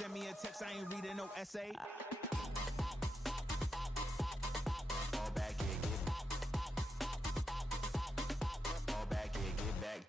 send me a text, I ain't reading no essay. Fall back, yeah, get back. Fall back, yeah, get back.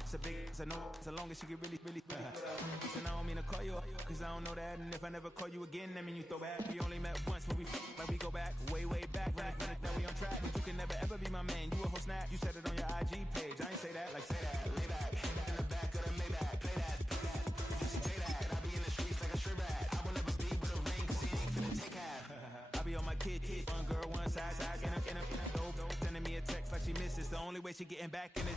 It's a big, it's a no, so long as you get really Listen, I don't mean to call you up, cause I don't know that. And if I never call you again, that mean you throw back. We only met once when we go back, way back. Now we on track, but you can never ever be my man. You a whole snap, you said it on your IG page. I ain't say that, like say that, lay back. In the back of the Maybach, play that. You see J that, I be in the streets like a strip rat. I will never speak with a ring, cause he ain't finna take half. I be on my kid, one girl, one side, in a dope. Sending me a text like she misses. The only way she getting back in it.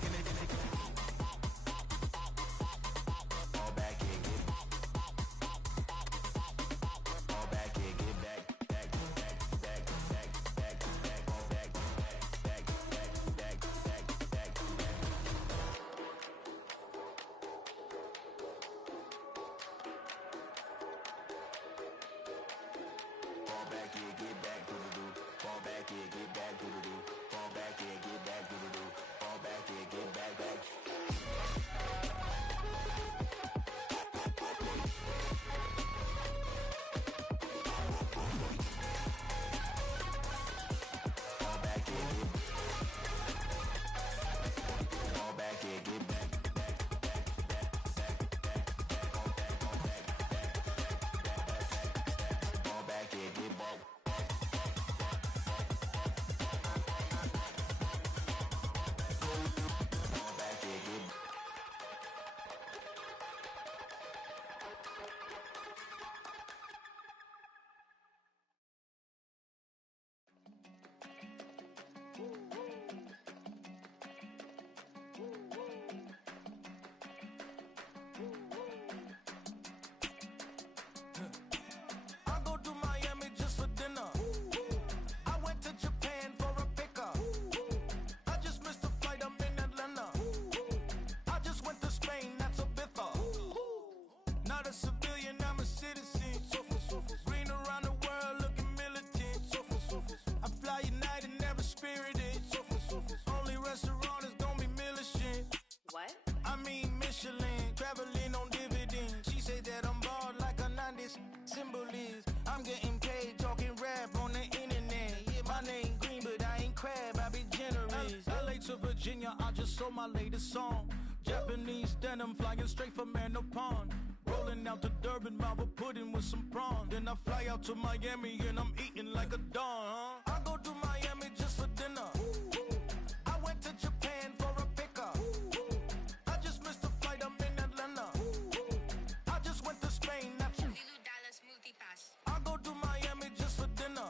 My latest song, Japanese denim flying straight from Manapon. Rolling out to Durban, Marble pudding with some prawn. Then I fly out to Miami and I'm eating like a don. I go to Miami just for dinner. I went to Japan for a pickup. I just missed a flight, I'm in Atlanta. I just went to Spain, not you. Dallas multipass. I go to Miami just for dinner.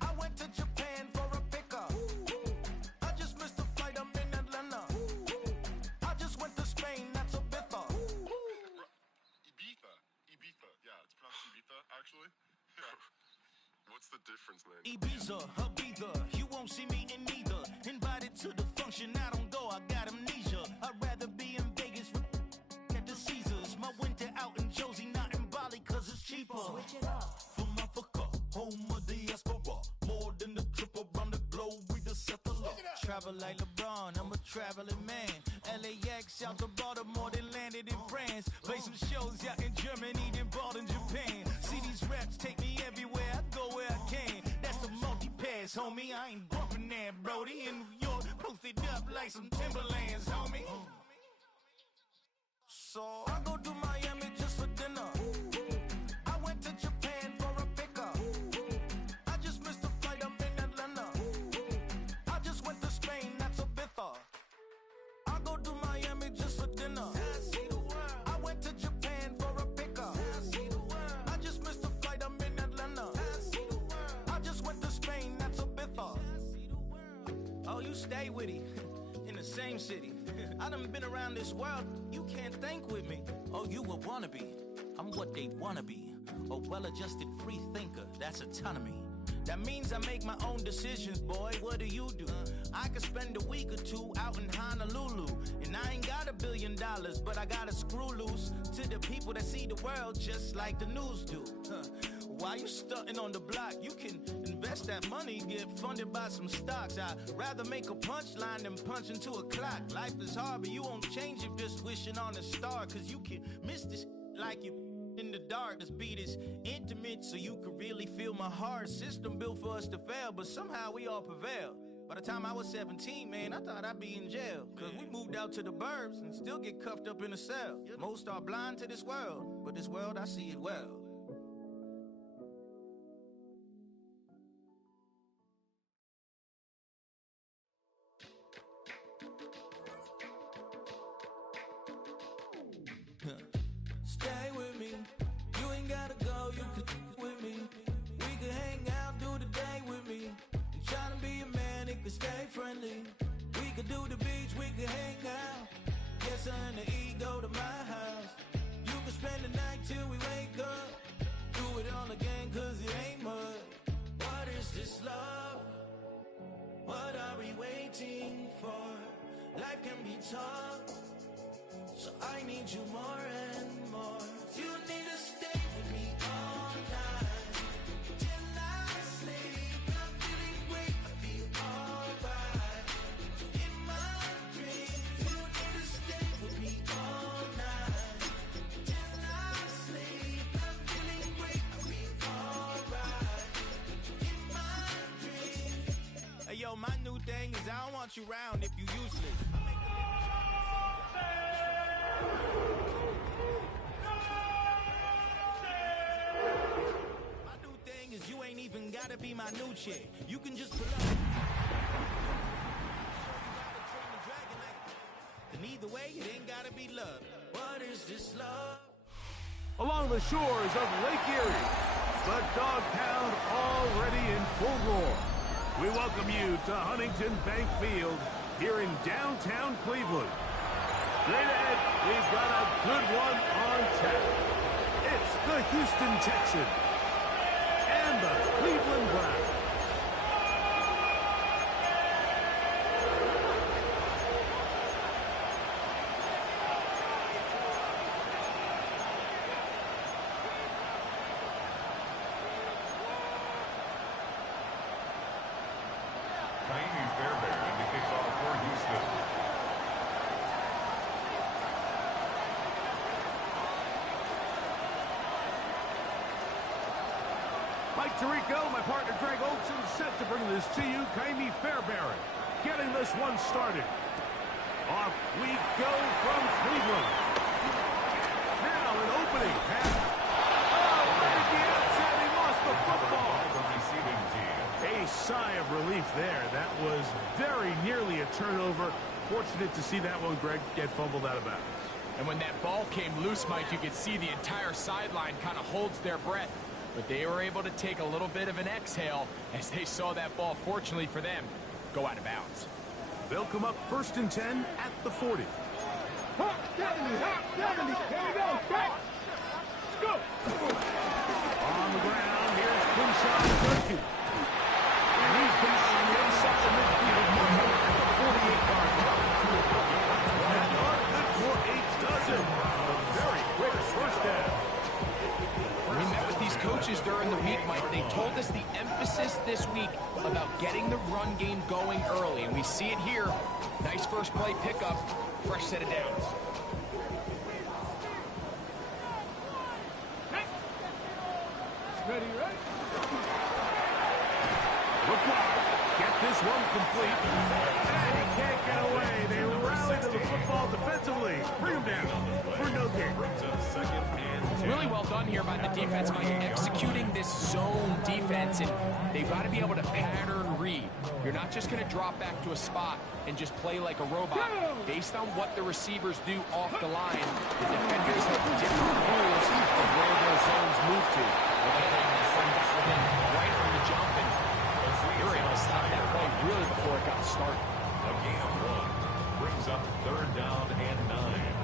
I went to Japan for a pickup. I just missed a flight, I'm in Atlanta. I just went to Spain, that's a Ibiza. Ibiza. Yeah, it's pronounced Ibiza, actually. What's the difference, man? Ibiza, Ibiza, you won't see me in neither. Invited to the function, I don't go, I got amnesia. I'd rather be in Vegas at the Caesars. My winter out in Josie, not in Bali, cause it's cheaper. Switch it up. From Africa, home of the diaspora. More than the trip around the globe, we the settler. Travel like LeBron, I'm a traveling man. LAX out to Baltimore, then landed in France. Play some shows out in Germany, then bought in Japan. See these raps take me everywhere, I go where I can. That's the multi-pass, homie, I ain't bumping that, Brody. In New York, posted up like some Timberlands, homie. So I go to Miami just for dinner. I went to Japan for a pickup. I just missed a flight, I'm in Atlanta. I just went to Spain, that's Ibiza. I go to Miami just for dinner. I went to Japan for a pickup. I just missed a flight, I'm in Atlanta. I just went to Spain, that's Ibiza. Oh, you stay with it. In the same city. I done been around this world, you can't think with me. Oh, you a wannabe, I'm what they wanna be. A well-adjusted free thinker, that's autonomy. That means I make my own decisions, boy, what do you do? I could spend a week or two out in Honolulu. And I ain't got $1 billion, but I got a screw loose to the people that see the world just like the news do. Why you stunting on the block? You can invest that money, get funded by some stocks. I'd rather make a punchline than punch into a clock. Life is hard, but you won't change it just wishing on a star. Cause you can miss this like you in the dark. This beat is intimate, so you can really feel my heart. System built for us to fail, but somehow we all prevail. By the time I was 17, man, I thought I'd be in jail. Cause we moved out to the burbs and still get cuffed up in a cell. Most are blind to this world, but this world, I see it well. Stay with me, you ain't gotta go, you can with me. We can hang out, do the day with me. You tryna be a man, it can stay friendly. We could do the beach, we can hang out. Get something to eat, go to my house. You can spend the night till we wake up. Do it all again, cause it ain't mud. What is this love? What are we waiting for? Life can be tough, so I need you more and more. You need to stay with me all night till I sleep. I'm feeling great, I feel alright. In my dreams, you need to stay with me all night till I sleep. I'm feeling great, I feel alright. In my dreams. Hey yo, my new thing is I don't want you around if you useless. I make a My new thing is you ain't even gotta be my new chick. You can just pull up. And either way, it ain't gotta be love. What is this love? Along the shores of Lake Erie, the Dog Pound already in full roar. We welcome you to Huntington Bank Field here in downtown Cleveland. Straight ahead, we've got a good one on tap. It's the Houston Texans and the Cleveland Browns. Mike Tirico, my partner Greg Olson, set to bring this to you. Kaimi Fairbairn getting this one started. Off we go from Cleveland. Now an opening pass. Oh, right at the outside, he lost the football. A sigh of relief there. That was very nearly a turnover. Fortunate to see that one, Greg, get fumbled out of bounds. And when that ball came loose, Mike, you could see the entire sideline kind of holds their breath. But they were able to take a little bit of an exhale as they saw that ball, fortunately for them, go out of bounds. They'll come up 1st and 10 at the 40. Hop 70, hop 70. Here we go. Let's go. On the ground, here's Quinshaw Turkey. And he's been on the inside of midfield, marking at the 48-yard line. And good for 8 dozen. A very quick first down. We met with these coaches during the week, Mike. They told us the emphasis this week about getting the run game going early, and we see it here. Nice first play pickup, fresh set of downs. Ready, right? Look wide. Get this one complete. And he can't get away. They rally to the football defensively. Bring him down for no gain. Really well done here by the defense, Mike, executing this zone defense, and they've got to be able to pattern read. You're not just going to drop back to a spot and just play like a robot. Based on what the receivers do off the line, the defenders have different rules of where their zones move to. Right from the jump, and they were able to stop that play really before it got started. A gain of 1 brings up 3rd down and 9.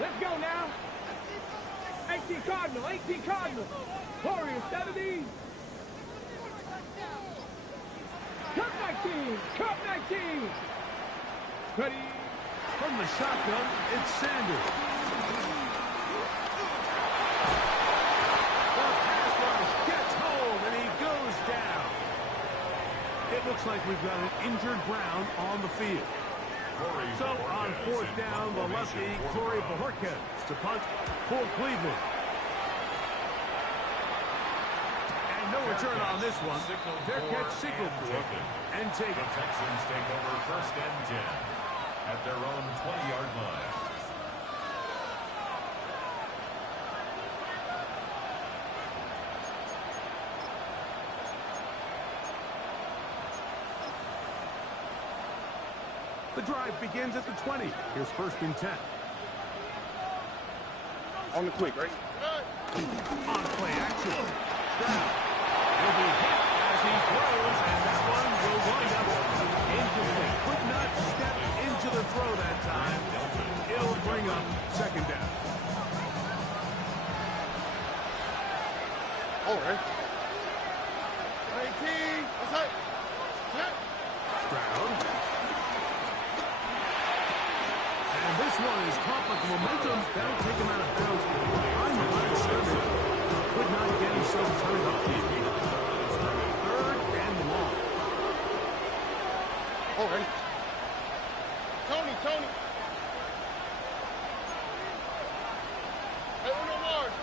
Let's go now. 18 Cardinal, 18 Cardinal. Warriors, 70. 19. Cup 19. Ready. From the shotgun, it's Sanders. The pass rush gets home, and he goes down. It looks like we've got an injured Brown on the field. So on fourth down, the lefty, Corey Bojorquez to punt for Cleveland. And no return on this one. Fair catch signal for it. And take the Texans take over 1st and 10 at their own 20-yard line. The drive begins at the 20. Here's 1st and 10. On the quick, right? On play action. Stroud will be hit as he throws, and that one will wind up incomplete. Could not step into the throw that time. It'll bring up 2nd down. All right. 19. What's that? Stroud. And this one is caught, but the momentum, that'll take him out of bounds. I'm the line server. Could not get himself turned up here. 3rd and long. All right. Tony. Hey, Uno Mars.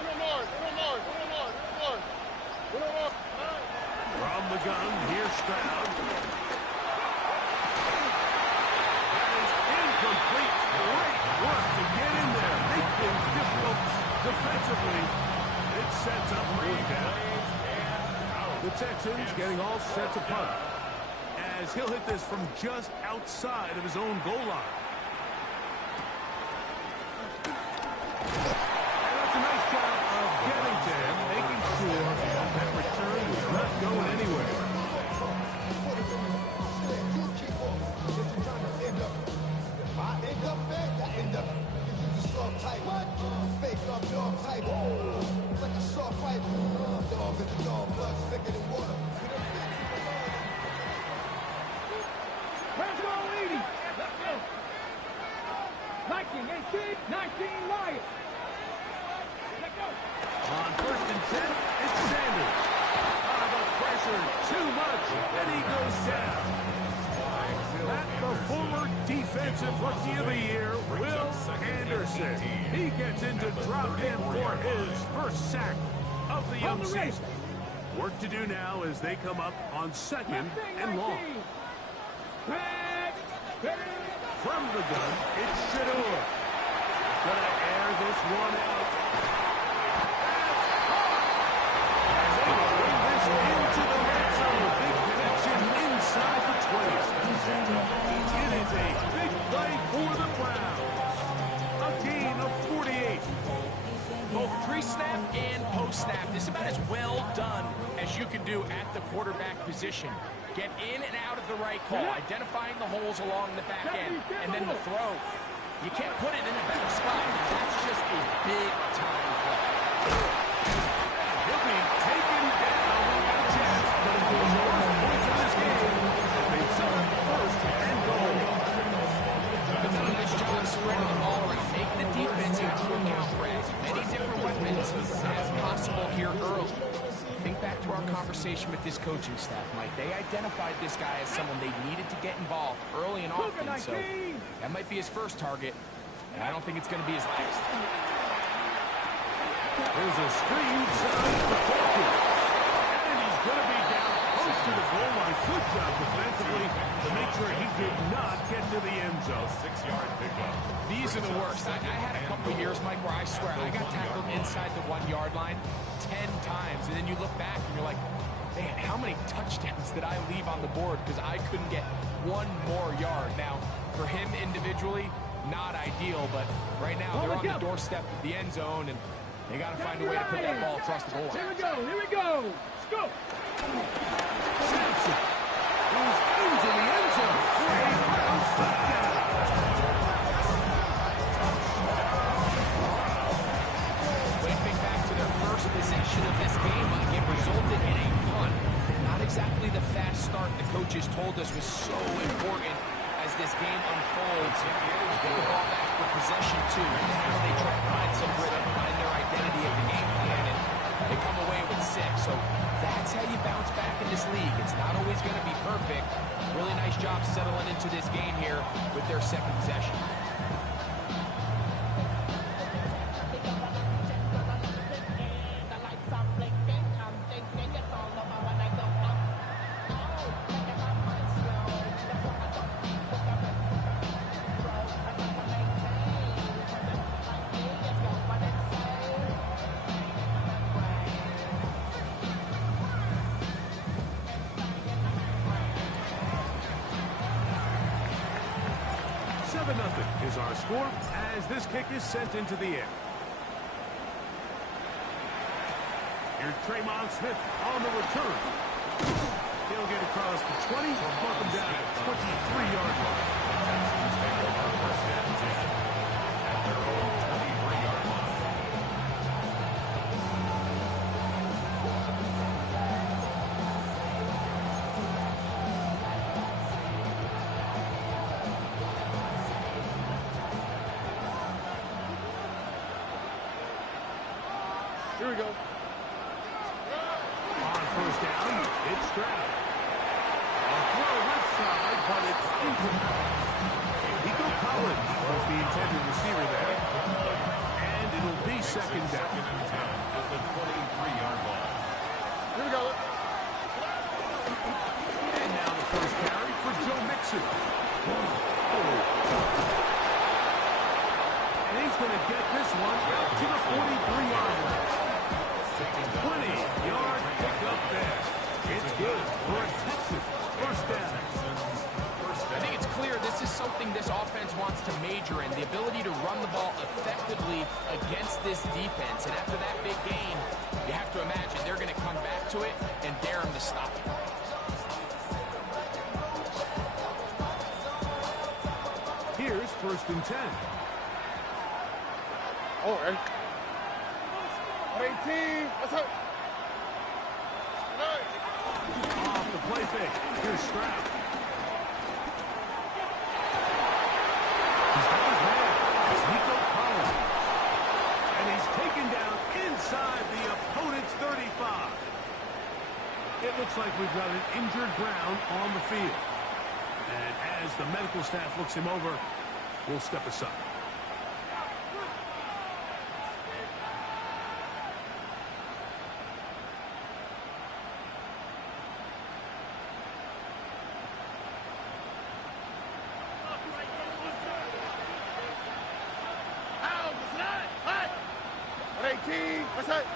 From the gun, here's Stroud. That is incomplete. Great work to get in there. Make things difficult defensively. It sets up 3rd down. The Texans getting all set to punt, as he'll hit this from just outside of his own goal line. And that's a nice job of getting to him, making sure that return is not going anywhere. Let's go, 80. Let's go. 19, 19, Lions. Let's go. On 1st and 10, it's Sanders. The pressure, too much, and he goes down. At the former defensive rookie of the year, Will Anderson. He gets into drop in for his 1st sack of the young season. Work to do now as they come up on 2nd and long. From the gun, it's Shador. Going to air this one out. As they will bring this into the red zone. Big connection inside the 20. It is a big play for the Browns. A gain of 48. Both pre-snap and post-snap, this is about as well done as you can do at the quarterback position. Get in and out of the right call, identifying the holes along the back end, and then the throw. You can't put it in a better spot. That's just a big-time play. He'll be taken down with a chance to the first points of this game. They set up 1st and goal. They've done a nice job spreading the ball around, making the defense have to account for as many different weapons as possible here early. Think back to our conversation with this coaching staff, Mike. They identified this guy as someone they needed to get involved early and often, so that might be his 1st target, and I don't think it's going to be his last. There's a screen set up for Porky, and he's going to be down close to the goal line. Good job defensively to make sure he did not get to the end zone. 6-yard pickup. These are the worst. I had a couple of years, Mike, where I swear I got tackled inside the 1-yard line 10 times, and then you look back and you're like, man, how many touchdowns did I leave on the board because I couldn't get one more yard? Now, for him individually, not ideal, but right now they're on the doorstep of the end zone, and they got to find a way to put that ball across the goal line. Here we go. Let's go. Sampson goes into the end zone. When you think back to their 1st possession of this game, it resulted in a punt. Not exactly the fast start the coaches told us throws was so important as this game unfolds. Get the ball back for possession two. Now they try to find some rhythm, find their identity of the game plan, and they come away with 6. So that's how you bounce back in this league. It's not always going to be perfect. Really nice job settling into this game here with their second possession. Nothing is our score as this kick is sent into the air. Here's Tremont Smith on the return. He'll get across the 20, mark him down at 23-yard line. Texans take over first and 10 at their own 23-yard line. Here we go. On first down, it's Stroud. A throw left side, but it's incomplete. Nico Collins was the intended receiver there. And it'll be second down. Second and 10 at the 23-yard line. Here we go. And now the first carry for Joe Mixon. And he's going to get this one out to the 43-yard line. 20-yard pickup there. It's good for a Texans first down. I think it's clear this is something this offense wants to major in, the ability to run the ball effectively against this defense. And after that big gain, you have to imagine they're going to come back to it and dare them to stop it. Here's first and 10. Oh, right. 18. That's it. Off the play fake. Here's Stroud. He's got his man. It's Nico Collins. And he's taken down inside the opponent's 35. It looks like we've got an injured Brown on the field. And as the medical staff looks him over, we'll step aside. That's it.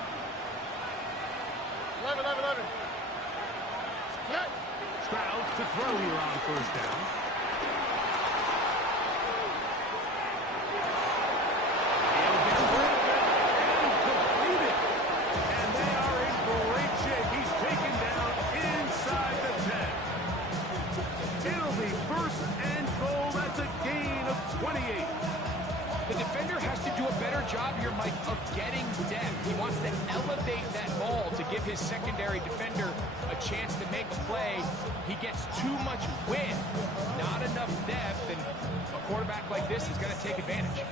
11. Stroud to throw here on first down. He'll get rid of it and complete it. And they are in great shape. He's taken down inside the 10. It'll be first and goal. That's a gain of 28. The defender has to do a better job here, Mike, of getting depth. He wants to elevate that ball to give his secondary defender a chance to make a play. He gets too much width, not enough depth, and a quarterback like this is going to take advantage.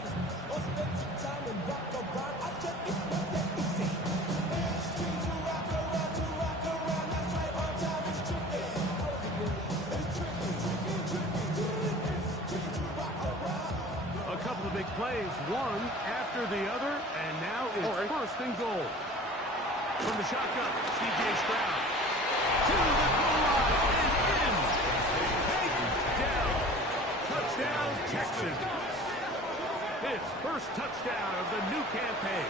Big plays, one after the other, and now it's first and goal. From the shotgun, C.J. Stroud to the goal line and in. Taken down. Touchdown, Texans. His first touchdown of the new campaign.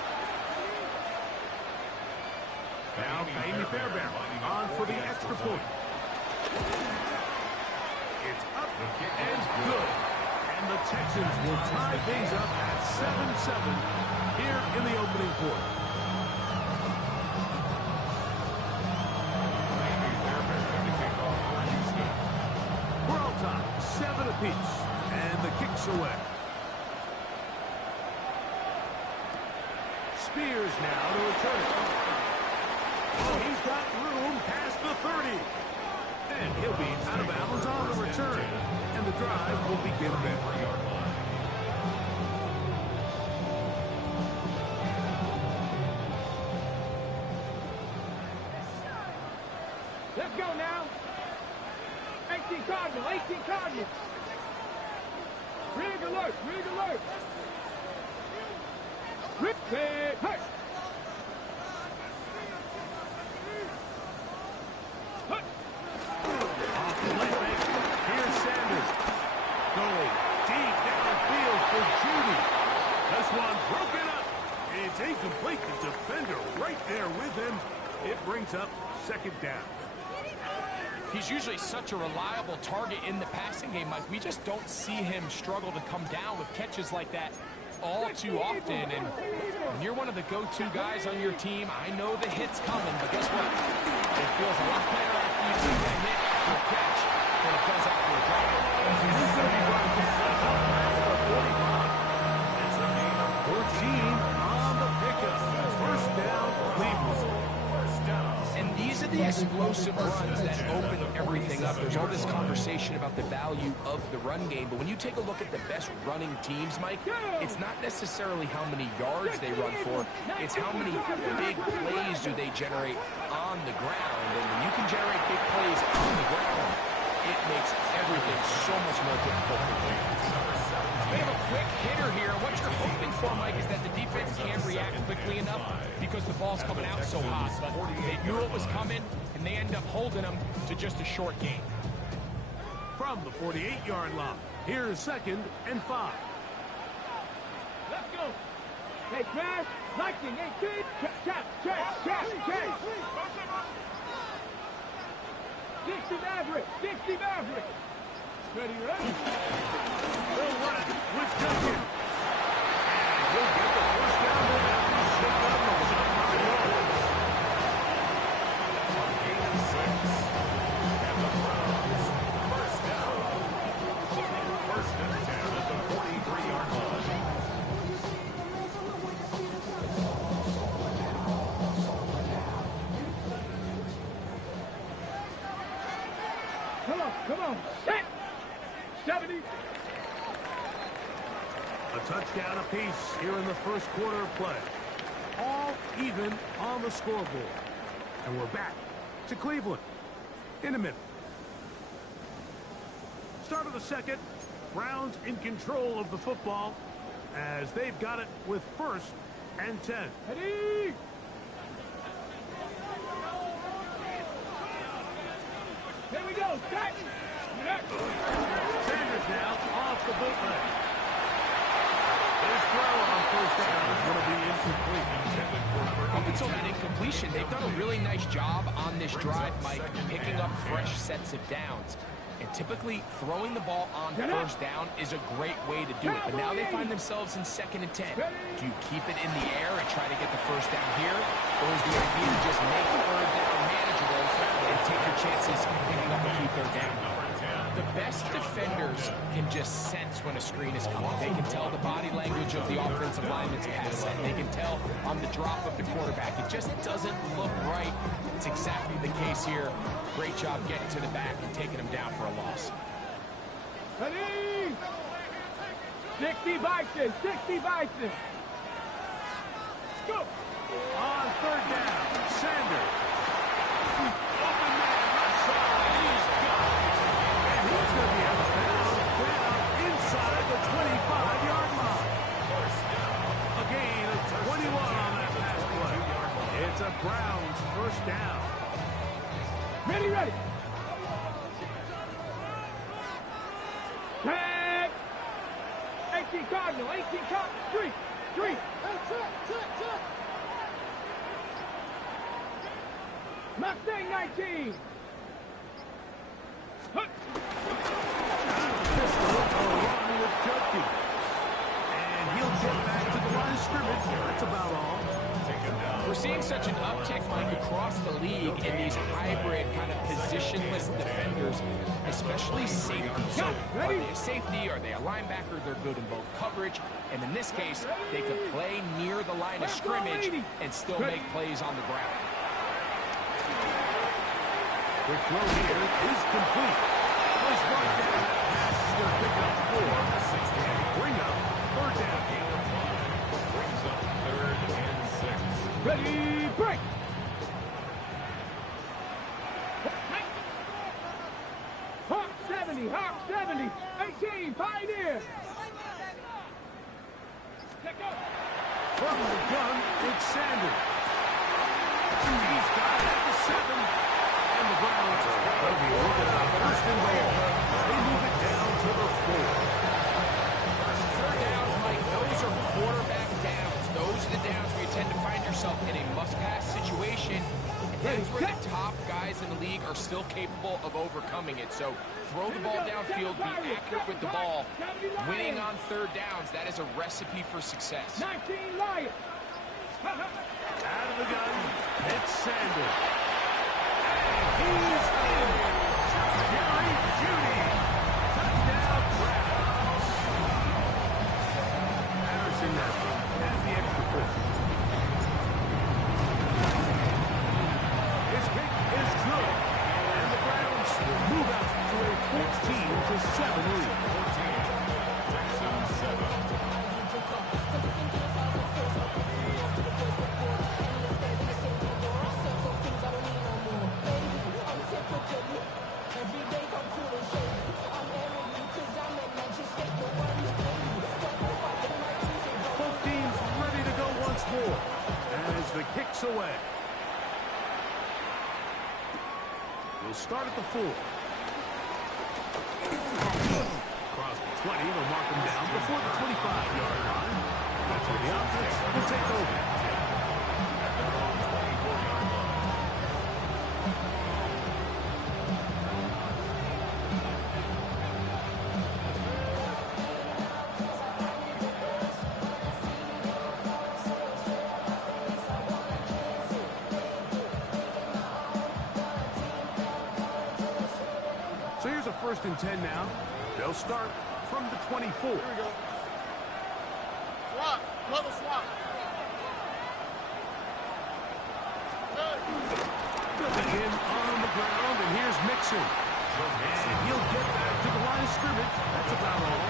Now, Kaimi Fairbairn on for the extra point. It's up and good. And the Texans will tie things up at 7-7 here in the opening quarter. We're all tied, 7 apiece, and the kick's away. Spears now to return it. Oh, he's got room past the 30. And he'll be out of bounds on the return. And the drive will begin there. Let's go now. 18 Cardinal, 18 Cardinal. Rig alert, rig alert. Rig, hey. Off the left fake. Here's Sanders. Going deep downfield for Judy. This one broken up. It's incomplete. The defender right there with him. It brings up second down. He's usually such a reliable target in the passing game, Mike. We just don't see him struggle to come down with catches like that all too often. And when you're one of the go-to guys on your team, I know the hit's coming, but guess what? It feels a lot better after you take that hit after a catch than it does after a drop. This is going to be running to the 45. It's a gain of 14 on the pickup. First down, Cleveland. And these are the explosive runs that open everything up. There's all this conversation about the value of the run game, but when you take a look at the best running teams, Mike, it's not necessarily how many yards they run for, it's how many big plays do they generate on the ground. And when you can generate big plays on the ground, it makes everything so much more difficult for the defense. We have a quick hitter here. What you're hoping for, Mike, is that the defense can't react quickly enough because the ball's coming out so hot. But they knew it was coming, and they end up holding them to just a short gain. From the 48-yard line, here's 2nd and 5. Let's go. Hey, Crash, 1918. Check. 60 Maverick, 60 Maverick. Ready? They'll run it with Duncan. And he'll get the first down there. Shake up the top 9 yards. On gain of 6. And the Browns, first down. First and 10 at the 43-yard line. Come on. Set. 70. A touchdown apiece here in the first quarter of play. All even on the scoreboard. And we're back to Cleveland in a minute. Start of the second. Browns in control of the football as they've got it with 1st and 10. Ready. Here we go. Set. Sanders now off the bootleg. His throw on first down is going to be incomplete. Up until that incompletion, they've done a really nice job on this drive, Mike, picking up fresh sets of downs. And typically, throwing the ball on first down is a great way to do it. But now they find themselves in 2nd and 10. Do you keep it in the air and try to get the first down here? Or is the idea to just make 3rd down manageable and take your chances picking up a key 3rd down? The best defenders can just sense when a screen is coming. They can tell the body language of the offensive lineman's pass set. They can tell on the drop of the quarterback. It just doesn't look right. It's exactly the case here. Great job getting to the back and taking him down for a loss. Ready. 60 Bison. 60 Bison. Let's go. On 3rd down, Sanders. Open man, left side. He's got it. And he's going to be out of bounds down inside the 25-yard line. A gain of 21 on that pass play. It's a Browns first down. Ready. 10. 18 Cardinal. 18 Cardinal. 3. Check. Mustang 19. Along with Joki. And he'll get back to the line of scrimmage. That's about all. We're seeing such an uptick, Mike, across the league in these hybrid kind of positionless defenders, especially safety. So are they a safety? Are they a linebacker? They're good in both coverage. And in this case, they could play near the line of scrimmage and still make plays on the ground. Quick throw here is complete. First right down. Pass is going to pick up 4. And bring up third down. Brings up 3rd and 6. Ready, break. Hawk 70, Hawk 70, 18, Pioneer. From the gun, it's Sanders. He's got it at the 7. And the Browns will be looking at first and goal. They move it down to the 4. Third downs, Mike, those are quarterback downs. Those are the downs where you tend to find yourself in a must-pass situation. That's where the top guys in the league are still capable of overcoming it. So throw the ball downfield, be accurate with the ball. Winning on third downs, that is a recipe for success. 19 Lions. Out of the gun, it's Sanders. And he's in. Jerry Jeudy. Touchdown, Browns. Patterson now has the extra point. His kick is good. And the Browns will move out to a 14-7 lead. 14, Texans 7. Both teams ready to go once more as the kick's away. He'll start at the 4. Across the 20, they'll mark him down before the 25-yard line. That's where the offense will take over. At their own 24-yard line. So here's a 1st and 10 now. They'll start from the 24. Here we go. Swap. Another swap. Again on the ground, and here's Mixon. And he'll get back to the line of scrimmage. That's about all.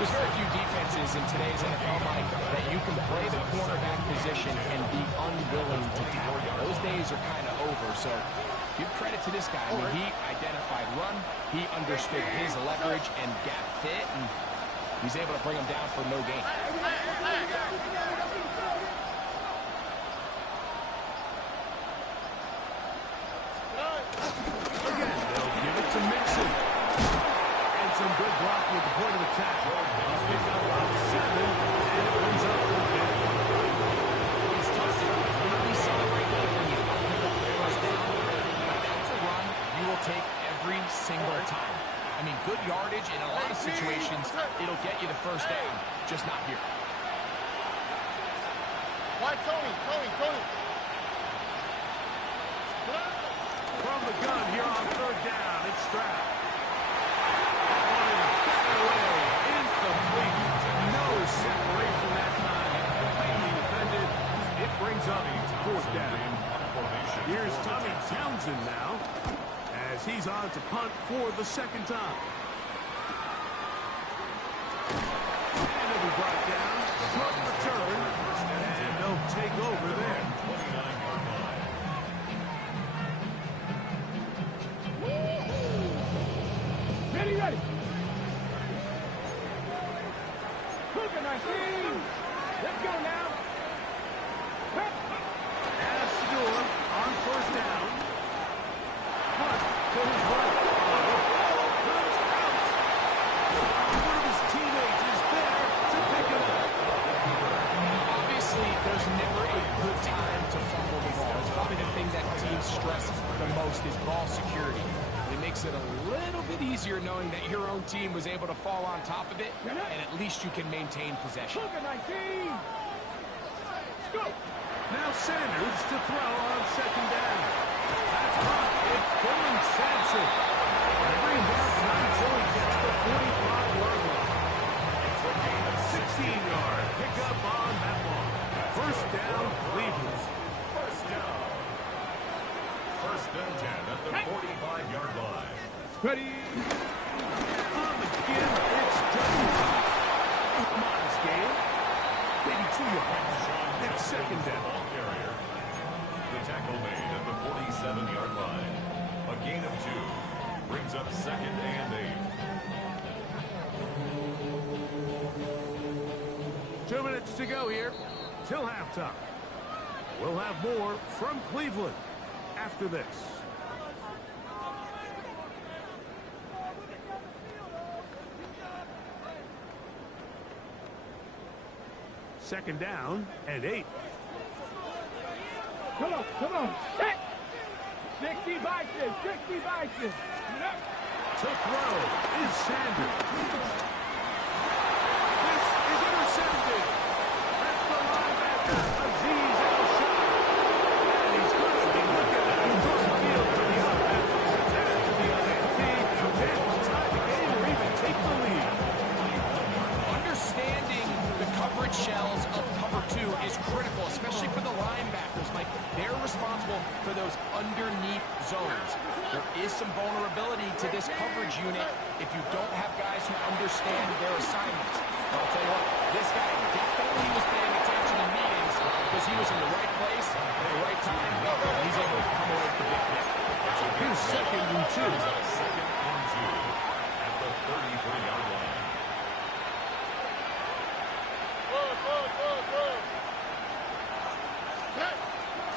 There's very few defenses in today's NFL, Mike, that you can play the cornerback position and be unwilling to tackle. Those days are kind of over, so give credit to this guy. I mean, he identified run, he understood his leverage and gap fit, and he's able to bring him down for no gain. Again, they'll give it to Mixon. And some good blocking at the point of attack. He's picked up about 7, and it brings up for a bit. It's tough to completely celebrate when you don't pick up the first down, but that's a run you will take every single time. I mean, good yardage in a lot of situations, it'll get you the first down, just not here. Why, Tony? From the gun here on third down, it's Stroud. Away, incomplete. No separation that time. Tightly defended. It brings up 4th down. Here's Tommy Townsend now, as he's on to punt for the 2nd time. And it'll be brought down. Short return. And they'll take over there. 29-yard line. Ready. Hooker 19. Let's go now. As Stewart on 1st down. Punt to his right. Comes out. One of his teammates is there to pick it up. Obviously, there's never a good time to fumble the ball. It's probably the thing that teams stress the most is ball security. It makes it a little bit easier knowing that your own team was able to fall on top of it, and at least you can maintain possession. Hooker 19. Go. Now Sanders to throw on 2nd down. That's caught. It's Dylan Sampson. And bring him down until he gets the 45-yard line. It's a gain of 16-yard pickup on that one. 1st down, Cleveland. First and 10 at the 2 minutes to go here till halftime. We'll have more from Cleveland after this. Second down and 8. Come on. Set. 60 bites. 60 bites. To throw is Sanders. This is intercepted. That's the linebacker, Aziz Al-Shah. And he's going to be looking at a short field for the offense. That's to the INT. Then tie the game or even take the lead. Understanding the coverage shells of cover 2 is critical, especially for the linebackers, Mike. They're responsible for those underneath zones. There is some vulnerability to this coverage unit if you don't have guys who understand their assignments. But I'll tell you what, this guy definitely was paying attention in meetings because he was in the right place at the right time. And he's able to come away with the big hit. Here's second and 2. Second and 2 at the 33-yard line.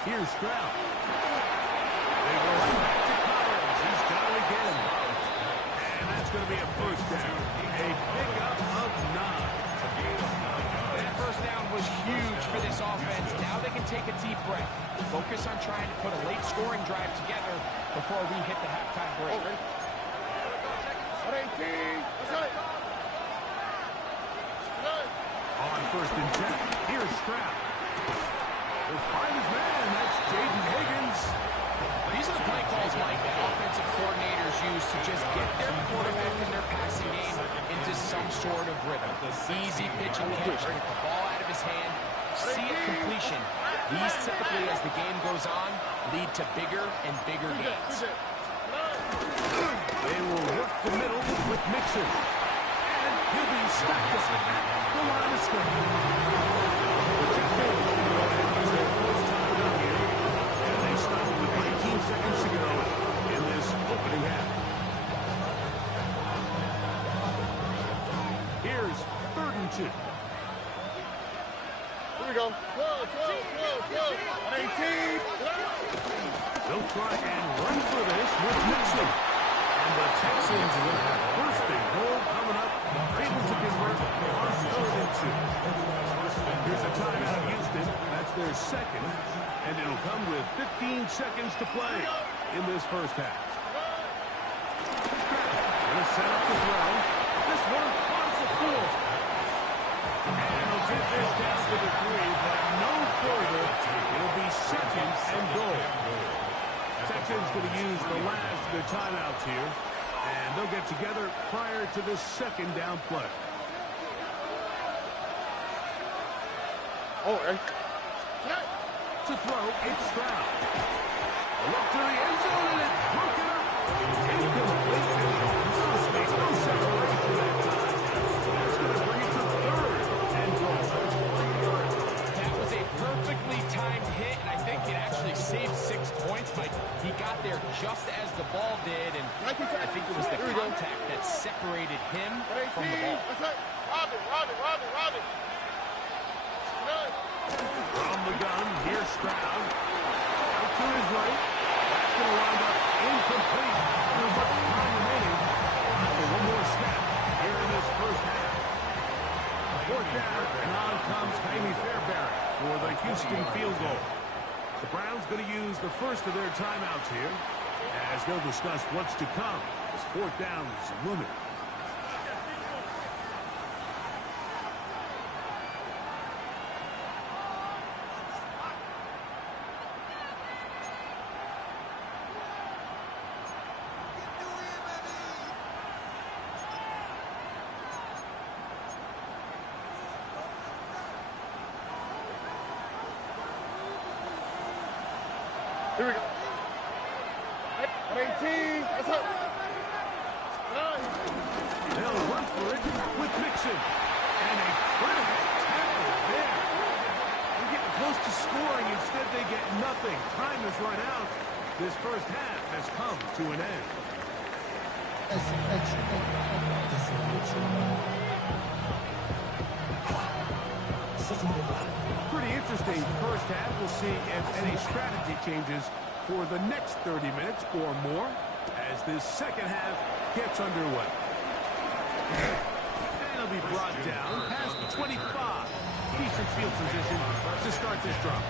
Here's Stroud. They go back to Collins. He's got it again. And that's going to be a first down. A pickup of 9. That first down was huge for this offense. Now they can take a deep breath. Focus on trying to put a late scoring drive together before we hit the halftime break. On first and 10, here's Stroud. He'll find his man. That's Jaden Higgins. These are the play calls, Mike, that offensive coordinators use to just get their quarterback and their passing game into some sort of rhythm. Easy pitch and catch, get the ball out of his hand, see it completion. These typically, as the game goes on, lead to bigger and bigger gains. They will work the middle with Mixon. And he'll be stacked up at the line of scrimmage. The Texans will go ahead and use their first time out here. And they stop with 19 seconds to go in this opening half. Here's third and 2. Here we go. 18. They'll try and run for this with Mixon. And the Texans will have first and goal coming up, able to convert on third and 2. Here's a timeout of Houston. That's their second. And it'll come with 15 seconds to play in this first half. Gonna set up the throw. This one on the 4. And he'll get this down to the 3, but no further. It'll be second and goal. Texans going to use the last of their timeouts here, and they'll get together prior to this second down play. To throw, it's Stroud. A look to the end zone, and it's broken up. Incomplete. There's no separation that time. That's going to bring it to third and goal. That was a perfectly timed hit, and I think it actually saved 6 points, Mike. He got there just as the ball did, and I think it was the contact that separated him from the ball. Robin. From the gun, here's Stroud. Out to his right. That's going to wind up incomplete. But time remaining. For one more snap here in this first half. Fourth down, and on comes Jaime Fairbairn for the Houston field goal. The Browns going to use the first of their timeouts here as they'll discuss what's to come as fourth down is looming. Here we go. 18. That's up. They'll run for it with Mixon. And a critical tackle there. They're getting close to scoring. Instead, they get nothing. Time has run out. This first half has come to an end. Pretty interesting first half. We'll see if any strategy changes for the next 30 minutes or more as this second half gets underway. And it'll be brought down past the 25. Decent field position to start this drive.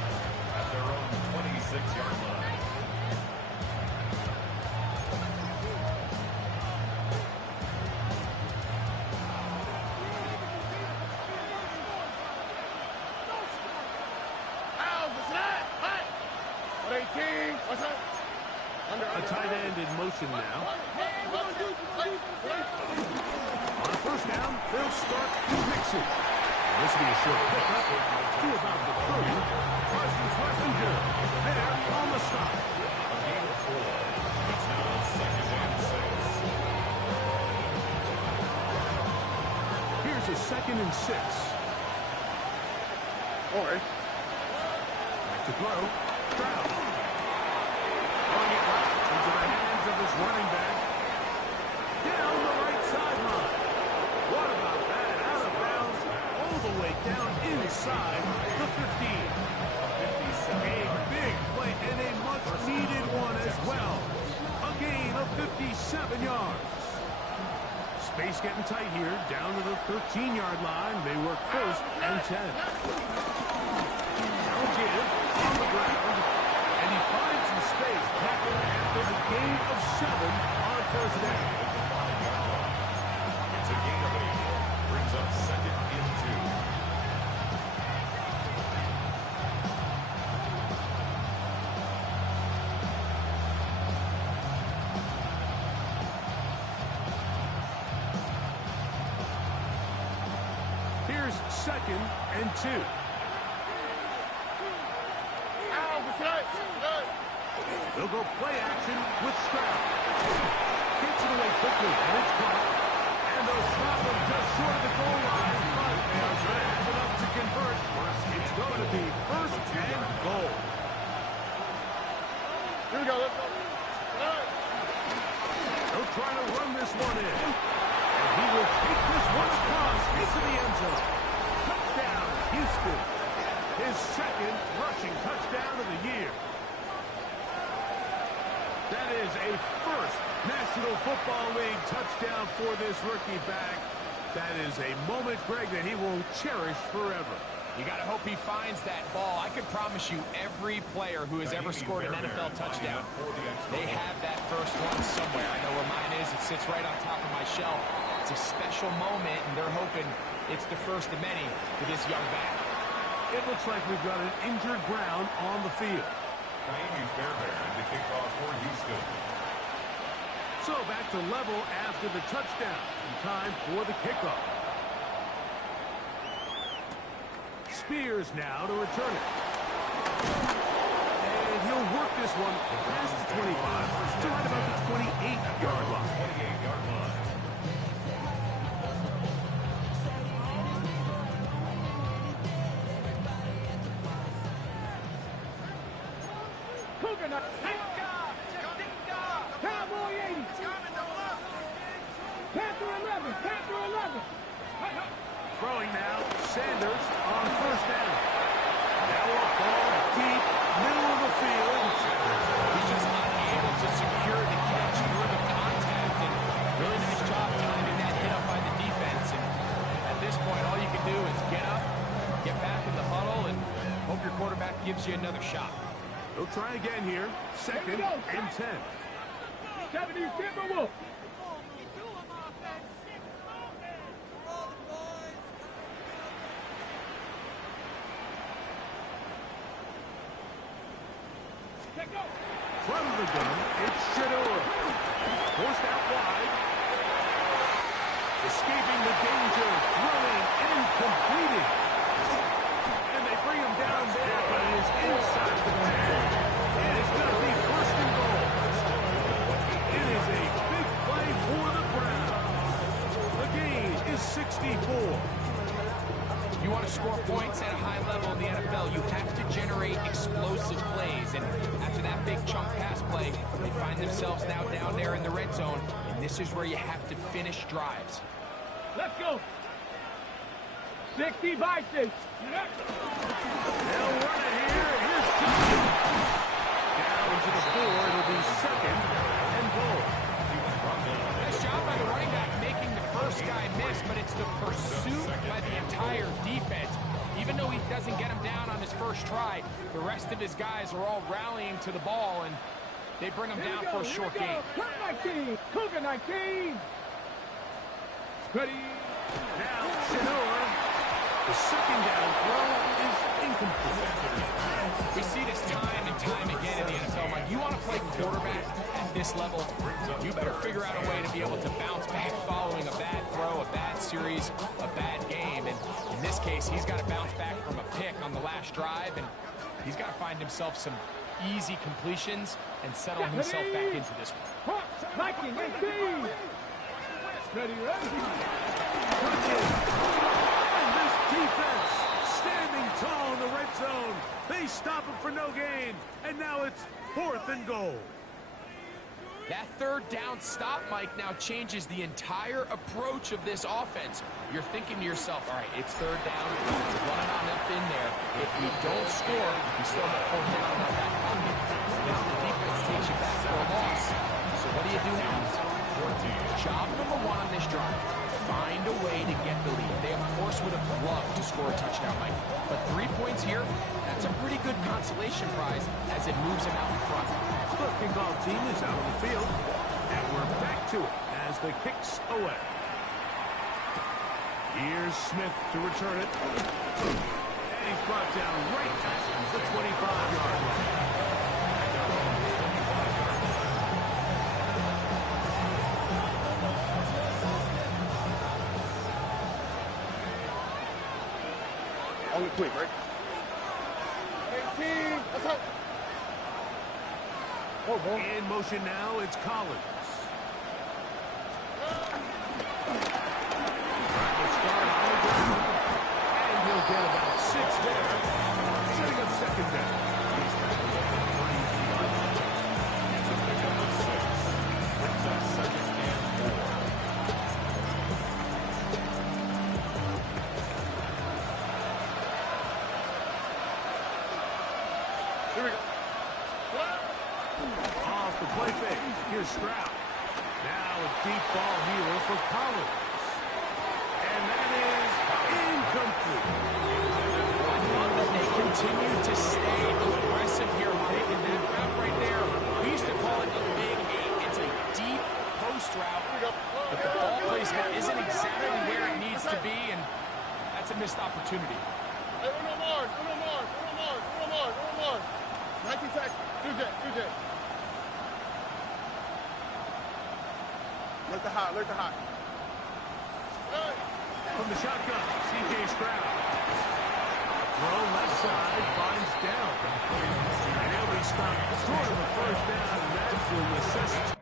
At their own 26-yard line. A tight end in motion now. On first down, they'll start mixing. This will be a short pickup to about the 30. Parsons Wessinger there on the stop. A gain of 4. It's now 2nd and 6. Here's a 2nd and 6. All right. Back to throw. Stroud. Throwing it right into the hands of his running back. Down the right sideline. What about that? Out of bounds, all the way down inside the 15. A big play and a much-needed one as well. A gain of 57 yards. Space getting tight here, down to the 13-yard line. They work 1st and 10. Now give on the ground, and he finds some space tackling after a gain of 7 on first down. It's a gain of 8. Brings up 2nd and 2. Here's 2nd and 2. They'll go play action with Stroud. Gets it away quickly, and it's caught. And they'll stop him just short of the goal line, but they are going to have enough to convert. It's going to be 1st and goal. Here we go. Let's go. They'll try to run this one in. And he will take this one across into the end zone. Touchdown, Houston. His 2nd rushing touchdown of the year. That is a first National Football League touchdown for this rookie back. That is a moment, Greg, that he will cherish forever. You got to hope he finds that ball. I can promise you every player who has ever scored an NFL touchdown, they have that first one somewhere. I know where mine is. It sits right on top of my shelf. It's a special moment, and they're hoping it's the first of many for this young back. It looks like we've got an injured Brown on the field. Fairbairn to kick off for Houston. So back to level after the touchdown. In time for the kickoff. Spears now to return it. And he'll work this one past the 25 to right about the 28-yard line. 28-yard line. Cowboy 80. Panther 11. Panther 11. Throwing now, Sanders on first down. Now a ball deep, middle of the field. He's just unable to secure the catch through the contact, and really nice job timing that hit up by the defense. And at this point, all you can do is get up, get back in the huddle, and hope your quarterback gives you another shot. They'll try again here. 2nd and 10. 70 Timberwolves. From the gun, it's Shador. Forced out wide. Escaping the danger, throwing and completing. And they bring him down there, but he is inside the 10. It is going to be 1st and goal. It is a big play for the Browns. The gain is 64. If you want to score points at a high level in the NFL, you have to generate explosive plays. And after that big chunk pass play, they find themselves now down there in the red zone. And this is where you have to finish drives. Let's go. 60 by 6. They'll run it here. Here's Johnson. Down to the 4. It'll be second and goal. Nice job by the running back making the first guy miss, but it's the pursuit by the entire defense. Even though he doesn't get him down on his first try, the rest of his guys are all rallying to the ball, and they bring him down for a short gain. Turn 19. Cougar 19. Ready. Now, Shador. The second down throw is incomplete. We see this time and time again in the NFL. Like, you want to play quarterback at this level, you better figure out a way to be able to bounce back following a bad throw, a bad series, a bad game. And in this case, he's got to bounce back from a pick on the last drive, and he's got to find himself some easy completions and settle himself back into this one. 19, 18. Ready, ready. And this defense standing tall in the red zone. They stop him for no gain. And now it's 4th and goal. That third down stop, Mike, now changes the entire approach of this offense. You're thinking to yourself, all right, it's third down, run it on up in there. If we don't score, we still have 4th down in our back pocket. So now the defense takes you back for a loss. So what do you do now? Job number 1 on this drive, find a way to get the lead. They, of course, would have loved to score a touchdown, Mike. But 3 points here, that's a pretty good consolation prize as it moves them out in front. The kickoff team is out on the field, and we're back to it as the kick's away. Here's Smith to return it. And he's brought down right past the 25-yard line. Only quick, right? 18. That's up. Oh, boy. In motion now, it's Collins. Trying to start on the ground. And he'll get about 6 there. Setting up second down. It's a pickup of 6. Brings up 2nd and 4. Here we go. Off the play fake. Here's Stroud. Now a deep ball here for Collins. And that is incomplete. I love that they continue to stay aggressive here, Mike. And that route right there, we used to call it a big 8. It's a deep post route. But the ball placement isn't exactly where it needs to be, and that's a missed opportunity. Hey, uno more. 19 tackles. 2J. Alert the hot. Hey. From the shotgun, C.J. Stroud. Throw left side, finds down. And he'll be stopped short of a first down, and that's the necessity.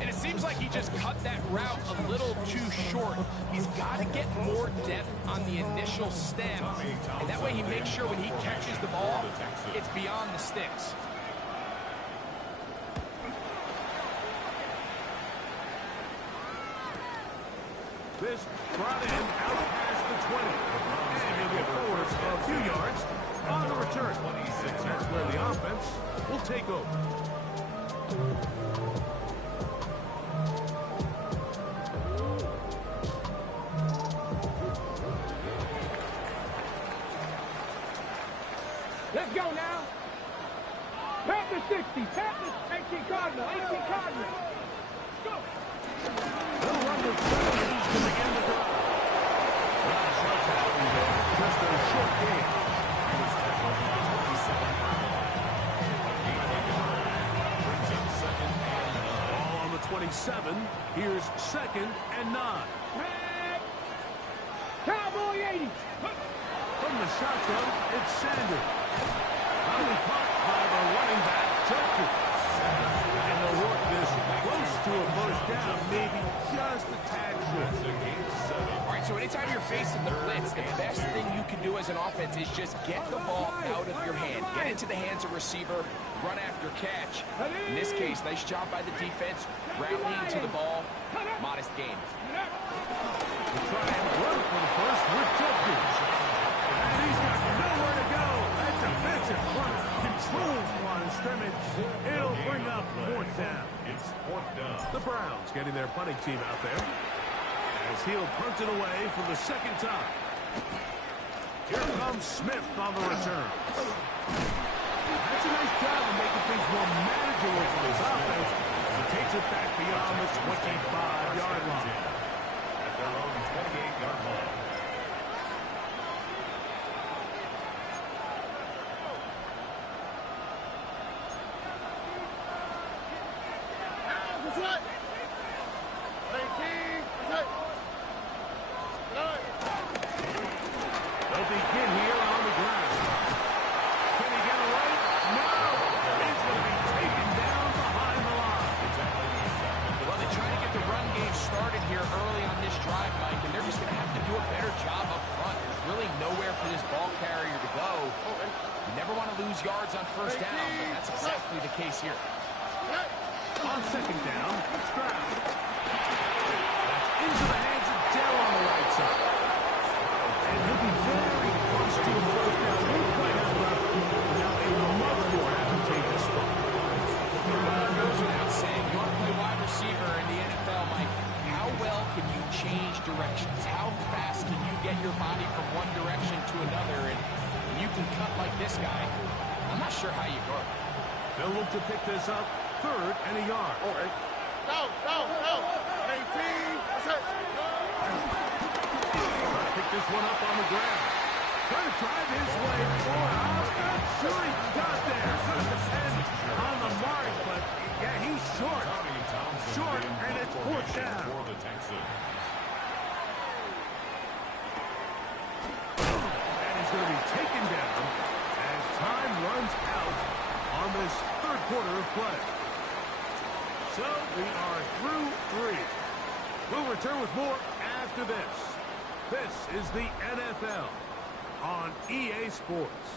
And it seems like he just cut that route a little too short. He's got to get more depth on the initial stem, and that way he makes sure when he catches the ball, it's beyond the sticks. This brought in out past the 20. And he'll get forward a few yards on the return. That's where the offense will take over. Let's go now. Pat the 60. Pat the 18 Cardinal. 18 Cardinal. Go. They'll run the 70s to begin the drive. Just a short game. Ball on the 27. Here's 2nd and 9. Cowboy 80. From the shotgun, it's Sanders. Finally caught by the running back, Judkins. And they'll work this close to a first down, maybe just a tad short. All right, so anytime you're facing the blitz, the best thing you can do as an offense is just get the ball out of your hand. Get into the hands of receiver, run after catch. In this case, nice job by the defense, rallying to the ball, modest gain. We'll try and run for the first with Judkins. And he's got nowhere to go. That defensive front controls the line of scrimmage. It'll bring up 4th down. It's 4th down. The Browns getting their punting team out there as he'll punt it away for the 2nd time. Here comes Smith on the return. That's a nice job of making things more manageable for his offense as he takes it back beyond the 25-yard line. At their own 28-yard line. They'll begin here on the ground. Can he get away? No! He's going to be taken down behind the line. Well, they try to get the run game started here early on this drive, Mike, and they're just going to have to do a better job up front. There's really nowhere for this ball carrier to go. You never want to lose yards on first down, but that's exactly the case here. On 2nd down, Stroud. That's into the hands of Dell on the right side. And he'll be very close to a first down. He'll play out left. Now a much more advantageous spot. Goes without saying, you want to play wide receiver in the NFL, Mike. How well can you change directions? How fast can you get your body from one direction to another? And you can cut like this guy. I'm not sure how you go. They'll look to pick this up 3rd and a yard. Go. 18. That's it. Trying to pick this one up on the ground. Trying to drive his way forward. I'm not sure he got there. And on the mark, but yeah, he's short. Short, and it's 4th down. For the Texans. And he's going to be taken down as time runs out on this 3rd quarter of play. So we are through 3. We'll return with more after this. This is the NFL on EA Sports.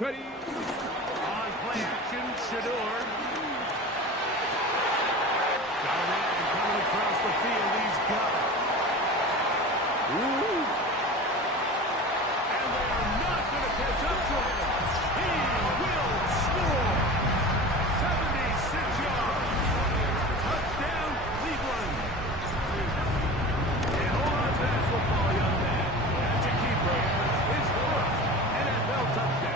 Ready. On play action, Shador. Got a man coming across the field. He's got it. Ooh. And they are not going to catch up to him. He will score. 76 yards. Touchdown, Cleveland. And hold on to that football, young man. That's a keeper. His 1st NFL touchdown.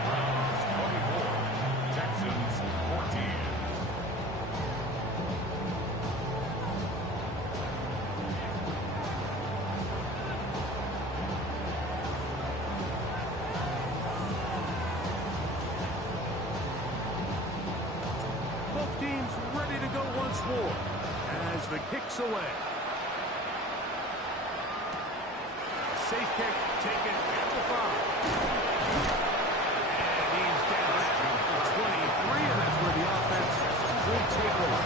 Browns 24, Texans 14. Both teams ready to go once more as the kick's away. Safe kick taken at the 5. And he's down at the 23, and that's where the offense will take over.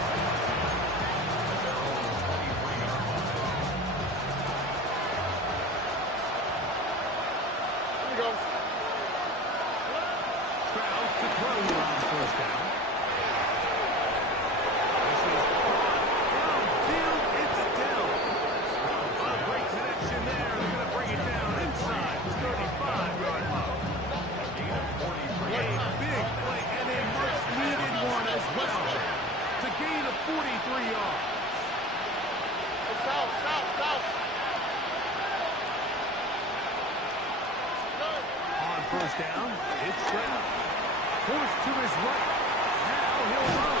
first down. It's straight up. Forced to his right. Now he'll run.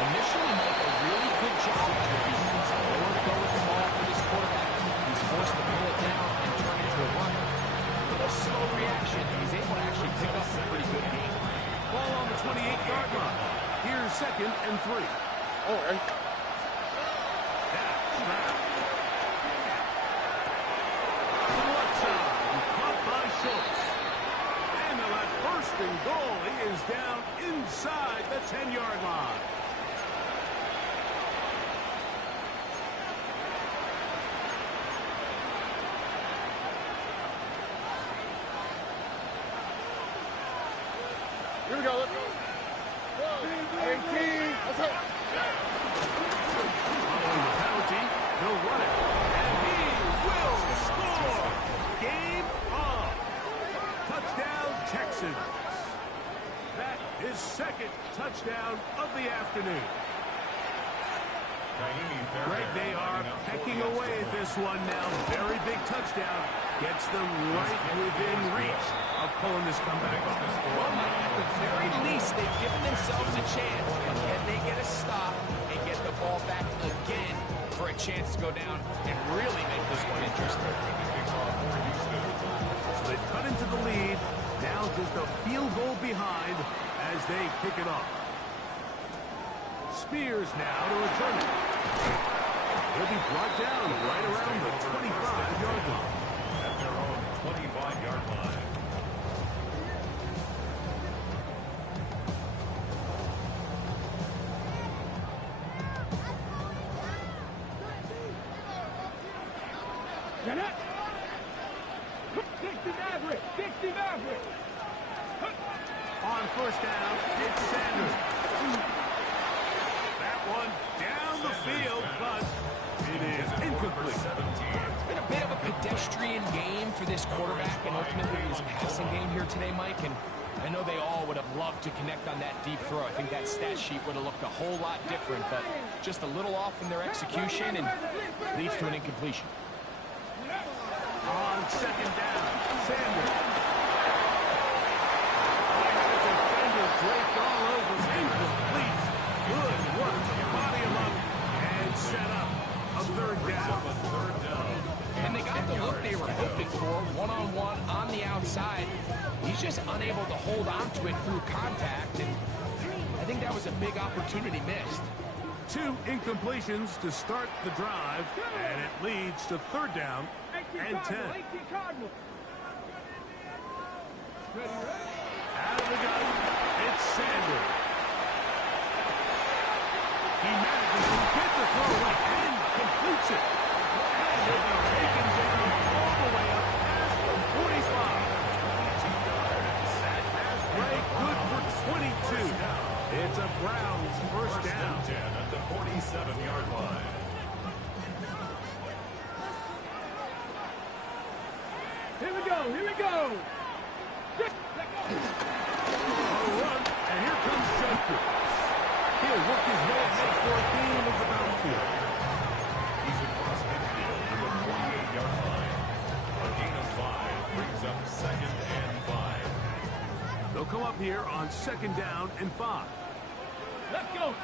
Initially, Mike, a really good job by the defense. They want to go with the ball for this quarterback. He's forced to pull it down and turn it to a run. A little slow reaction. He's able to actually pick up a pretty good game. Ball on the 28-yard line. Here's 2nd and 3. Oh, right. That's right. Caught by Schultz. And that 1st and goal, he is down inside the 10-yard line. Here we go. Let's go. 18. Let's go. Following the penalty, he'll run it. And he will score. Game on. Touchdown, Texans. That is 2nd touchdown of the afternoon. Greg, they are pecking away at this one now. Very big touchdown. Gets them right within reach of pulling this comeback off. Well, Mike, at the very least, they've given themselves a chance. But can they get a stop and get the ball back again for a chance to go down and really make this one interesting? So they've cut into the lead. Now just a field goal behind as they kick it off. Spears now to return it. He'll be brought down right around the 25-yard line. At their own 25-yard line. Get it. 60 Maverick. 60 Maverick. On 1st down, it's Sanders. That one down the field, but it is incomplete. It's been a bit of a pedestrian game for this quarterback and ultimately his passing game here today, Mike. And I know they all would have loved to connect on that deep throw. I think that stat sheet would have looked a whole lot different, but just a little off in their execution and leads to an incompletion. On 2nd down, Sanders. Draped all over, incomplete. Good work. Body him up and set up a 3rd down. And they got the look they were hoping for, one-on-one on the outside. He's just unable to hold on to it through contact, and I think that was a big opportunity missed. 2 incompletions to start the drive, and it leads to 3rd down and 10. Out of the gun, it's Sanders. He manages to get the throw away and completes it. And he'll be taken down all the way up past the 45. That pass play good for 22. It's a Browns 1st down. 10 at the 47-yard line. Here we go. Here we go. A run, and here comes Judkins. He'll work his way ahead for a gain of about 4. He's across midfield to the 48-yard line. A gain of 5 brings up 2nd and 5. They'll come up here on 2nd down and 5. Let's go.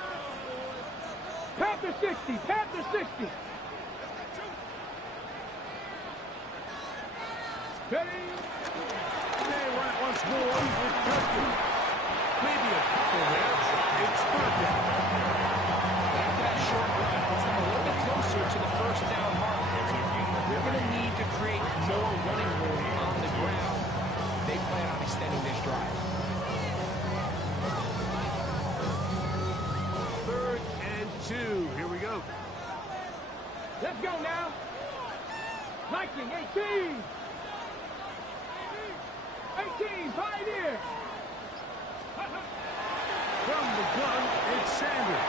Panther 60. Panther 60. Ready? They run it once more with Judkins. Maybe a couple there. It's 3rd down. After that short run, puts them a little bit closer to the 1st down mark. They're going to need to create more running room on the ground. They plan on extending this drive. 3rd and 2. Here we go. Let's go now. Viking 18. 18, Pioneer. From the gun, it's Sanders.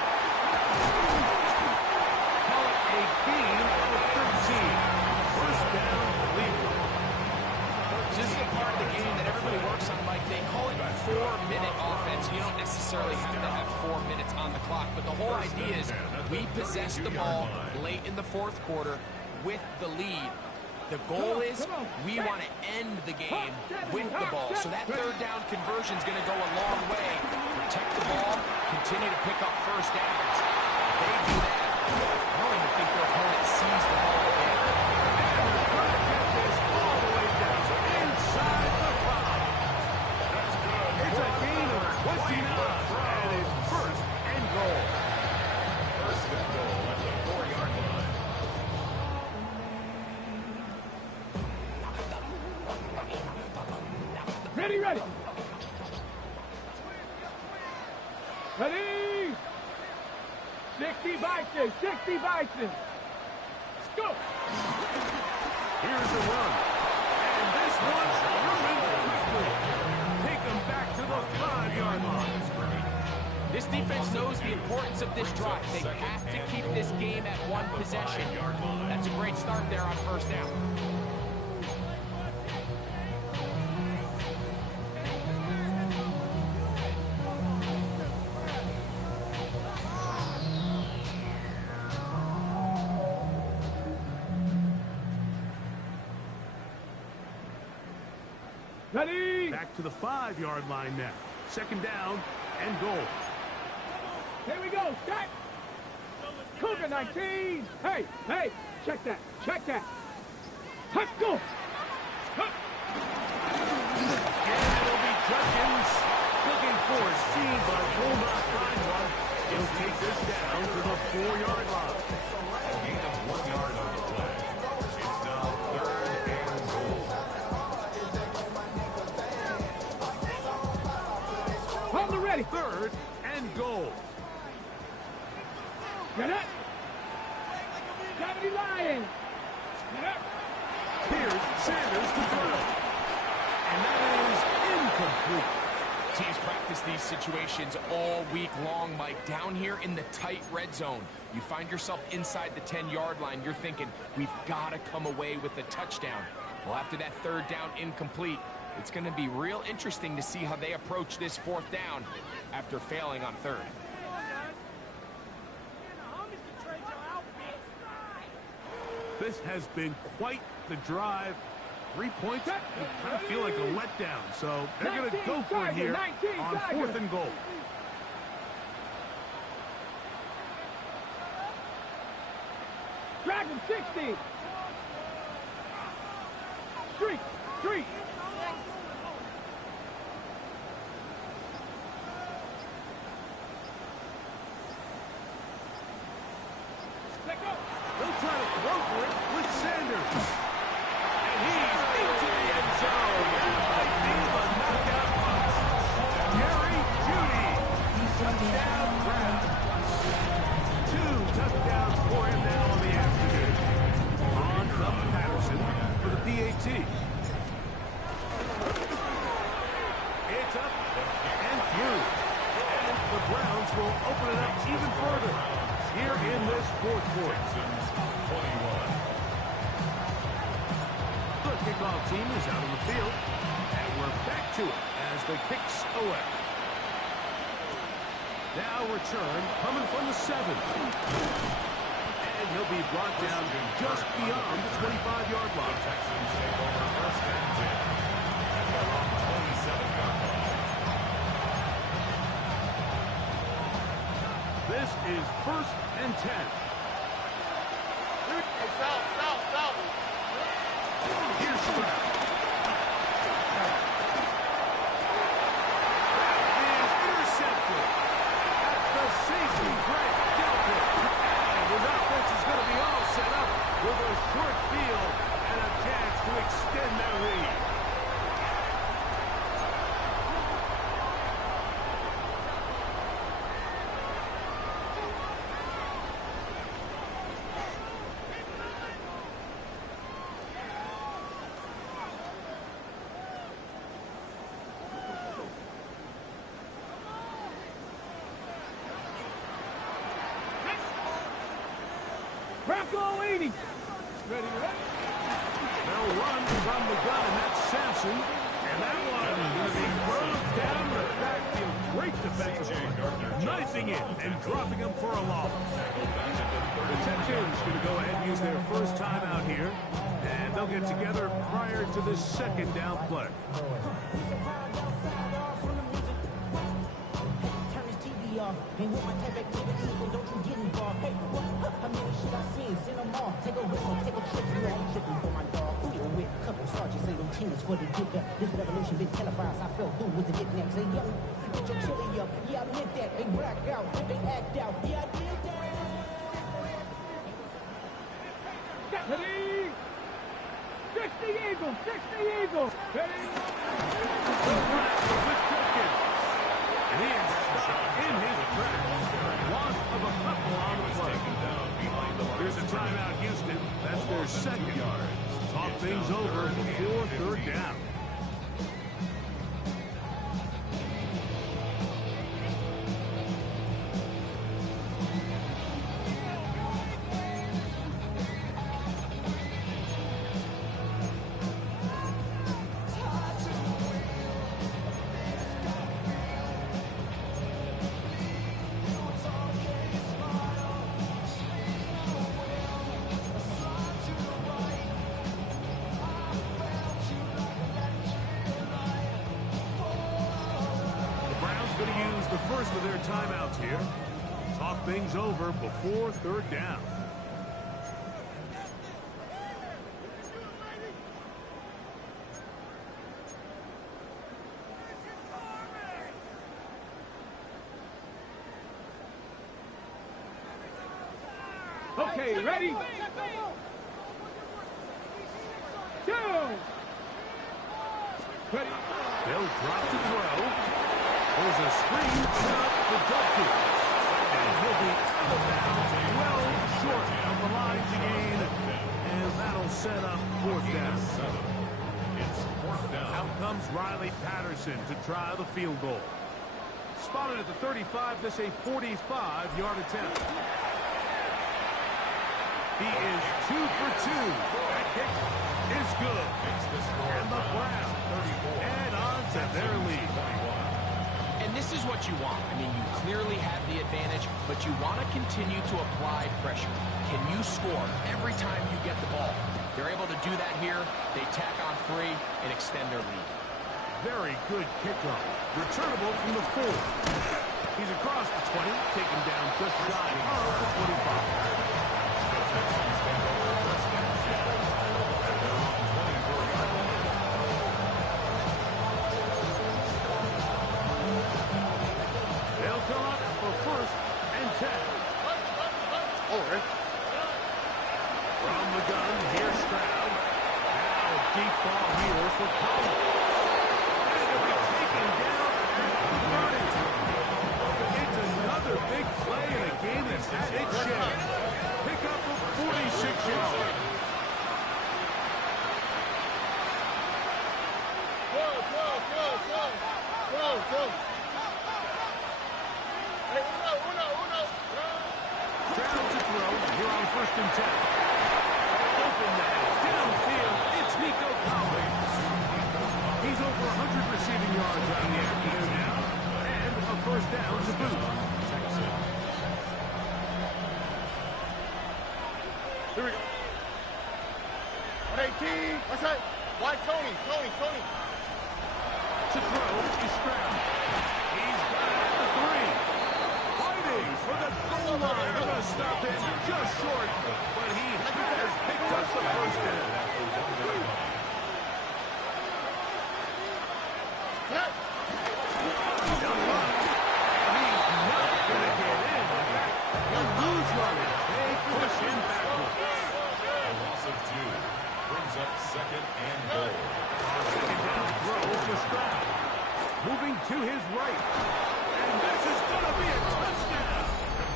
Call it a gain of 13. 1st down, Cleveland. This is the part of the game that everybody works on, Mike. They call it 4-minute offense. You don't necessarily have to have 4 minutes on the clock, but the whole idea is we possess the ball late in the 4th quarter with the lead. The goal is we want to end the game with the ball. So that third down conversion is going to go a long way. Protect the ball, continue to pick up first downs. If they do that, I don't even think their opponent sees the ball again. Get this all the way down inside the 5. That's good. It's a gain of 29, and it's first and goal. First and goal at the 4-yard line. Ready, ready. Ready. 60 Bison, 60 Bison. Let's go. Here's a run. And this one's ruined quickly. Take them back to the 5-yard line. This defense knows the importance of this drive. They have to keep this game at one possession. That's a great start there on first down. Ready. Back to the 5-yard line now. Second down and goal. Here we go. Start. Cougar 19. Hey, hey. Check that. Check that. Let's go. And it'll be Judkins looking for a seam, but will not find one. He'll take this down to the 4-yard line. Gain of 1 yard on the play. It's now 3rd and goal. On the ready. 3rd and goal. Get up. 70 Lions. Get up. Here's Sanders to throw. And that is incomplete. Teams practice these situations all week long, Mike. Down here in the tight red zone, you find yourself inside the 10-yard line. You're thinking, we've got to come away with a touchdown. Well, after that 3rd down incomplete, it's going to be real interesting to see how they approach this 4th down after failing on 3rd. This has been quite the drive. 3 points, you kind of feel like a letdown. So they're going to go for it here on 4th and goal. Dragon 60. Street, street. They'll try to throw for it with Sanders. And he's into the end zone. That might be the knockout punch. Jerry Jeudy. Touchdown grab. 2 touchdowns for him now on the afternoon. On comes Patterson for the PAT. It's up and through. And the Browns will open it up even further here in this 4th quarter. Texans 21. The kickoff team is out on the field, and we're back to it as the kicks away. Now return coming from the 7. And he'll be brought down just beyond the 25-yard line. Texans take over 1st and 10 at their own 27-yard line. This is 1st and 10. Here's Stroud. That is intercepted. That's the safety break. Dealt with. And his offense is going to be all set up with a short field and a chance to extend their lead. Bronco 80. Ready, ready. They'll run from the gun, and that's Sampson. And that one going to be thrown down the backfield. Great defensive play. Knifing it and dropping him for a loss. The Texans going to go ahead and use their first timeout here, and they'll get together prior to the second down play. Turn this TV off. Ain't with my type activities, then don't you get involved. Hey, what? How many shit I seen? Send them all. Take a whistle, take a trip. You ain't tripping for my dog. Who you with? Couple sergeants, say them teams for the get back. This revolution been televised. I fell through with the knickknacks. Hey, yo, get your chili up. Yeah, I meant that. They black out. They act out. Yeah, I did that. Deputy! 60 Eagles! 60 Eagles! Ready? And he is stopped in his tracks. Loss of a couple on the play. Here's a timeout, Houston. That's their second. Talk things over before third down. First of their timeouts here. Talk things over before third down. Okay, ready? Two. Ready. They'll drop to throw. There's a screen set up for Duffy. And he'll be out of bounds, well short of the line to gain. And that'll set up fourth down. It's fourth down. Out comes Riley Patterson to try the field goal. Spotted at the 35, this a 45-yard attempt. He is 2 for 2. That kick is good. And the Browns add on to their lead. And this is what you want. I mean, you clearly have the advantage, but you want to continue to apply pressure. Can you score every time you get the ball? They're able to do that here. They tack on 3 and extend their lead. Very good kickoff. Returnable from the 4. He's across the 20, taken down just shy of the 25. They'll come up for first and 10. From the gun, here's Stroud. Now deep ball here for Collins. And it'll be taken down and 30. It's another big play in a game that's had its share. Pick up of 46 yards. Stroud to throw here on first and 10. Open man downfield. It's Nico Collins. He's over 100 receiving yards on the afternoon now. And a first down to boot. Here we go. 118. What's that? Why Tony? To throw is Stroud. He's got it at the 3. Fighting for the goal line. They're going to stop him just short. But he has picked up the first down. He's not going to get in. He'll lose running. They push him backwards. A loss of 2 brings up second and goal. Second down throw for Stroud. Moving to his right. And this is going to be a touchdown.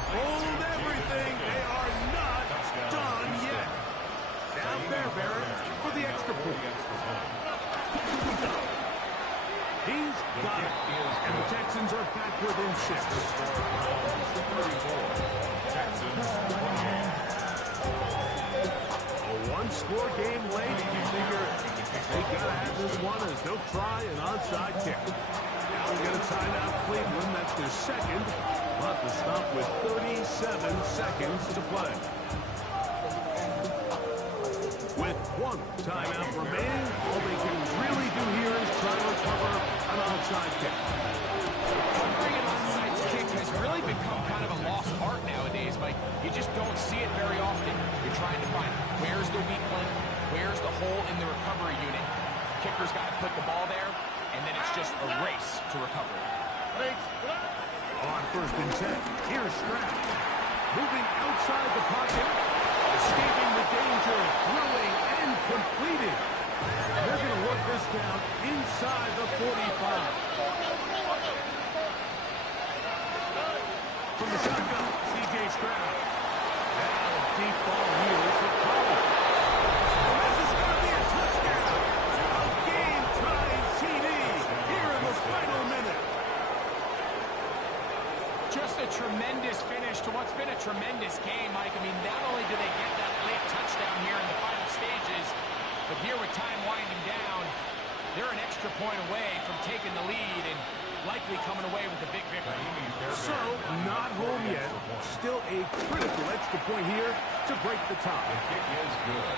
Hold everything. They are not done yet. Now Fairbairn for the extra point. He's got it. And the Texans are back within 6. Texans 28. A one-score game late. You figure they got to have this one as they'll try an onside kick. Now we get a timeout Cleveland. That's their second. But the stop with 37 seconds to play. down. Timeout remaining. All they can really do here is try to recover an onside kick. Recovering an onside kick has really become kind of a lost art nowadays, Mike. You just don't see it very often. You're trying to find where's the weak link, where's the hole in the recovery unit. Kicker's got to put the ball there, and then it's just a race to recover it. On 1st and 10, here's Stroud. Moving outside the pocket, escaping the danger, throwing and completing. They're going to work this down inside the 45. From the shotgun, C.J. Stroud. Now a deep ball here for Collins. And this is going to be a touchdown. A game-tying TD here in the final minute. Just a tremendous finish to what's been a tremendous game, Mike. I mean, not only do they get that late touchdown here in the final stages, but here with time winding down, they're an extra point away from taking the lead and likely coming away with a big victory. So, not home yet. Still a critical extra point here to break the tie. The kick is good.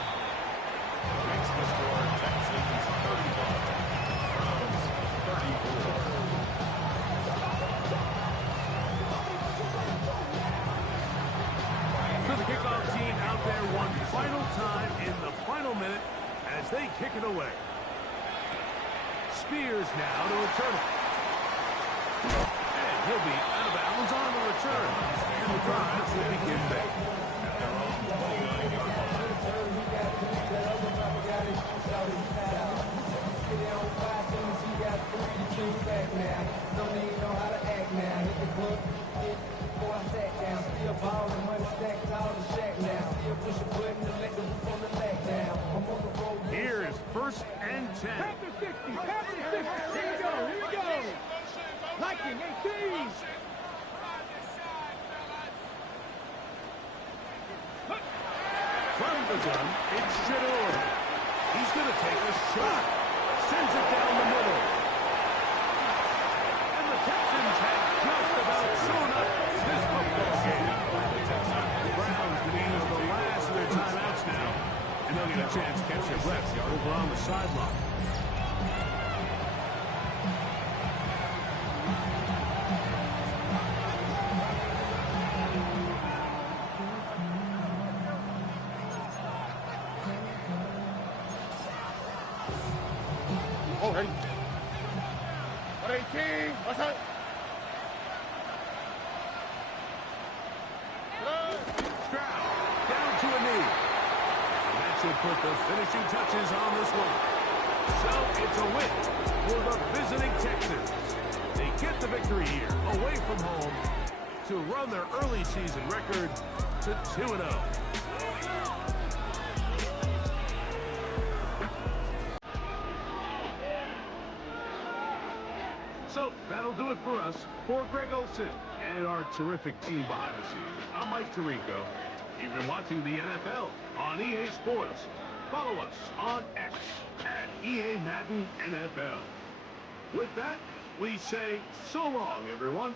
Makes the score Texans 31, Browns 34. So the kickoff team out there one final time in the final minute as they kick it away. Spears now to return it. And he'll be out of bounds on the return. And the drive will begin back. At their own 29-yard line. Here's 1st and 10. Pack the 60, pack the 60. Here we go, here we go. Liking 18. From the gun, it's Shador. He's going to take a shot. Sends it down the middle. And the Texans have just about sewn up this football game. The Browns can use the last of their timeouts now. And they'll get a chance to catch their breath over on the sideline. Oh, ready. 118. What's up? Stroud down to a knee. And that should put the finishing touches on this one. So it's a win for the visiting Texans. They get the victory here away from home to run their early season record to 2-0. So that'll do it for us. For Greg Olson and our terrific team behind the scenes, I'm Mike Tirico. You've been watching the NFL on EA Sports. Follow us on X at EA Madden NFL. With that, we say so long, everyone.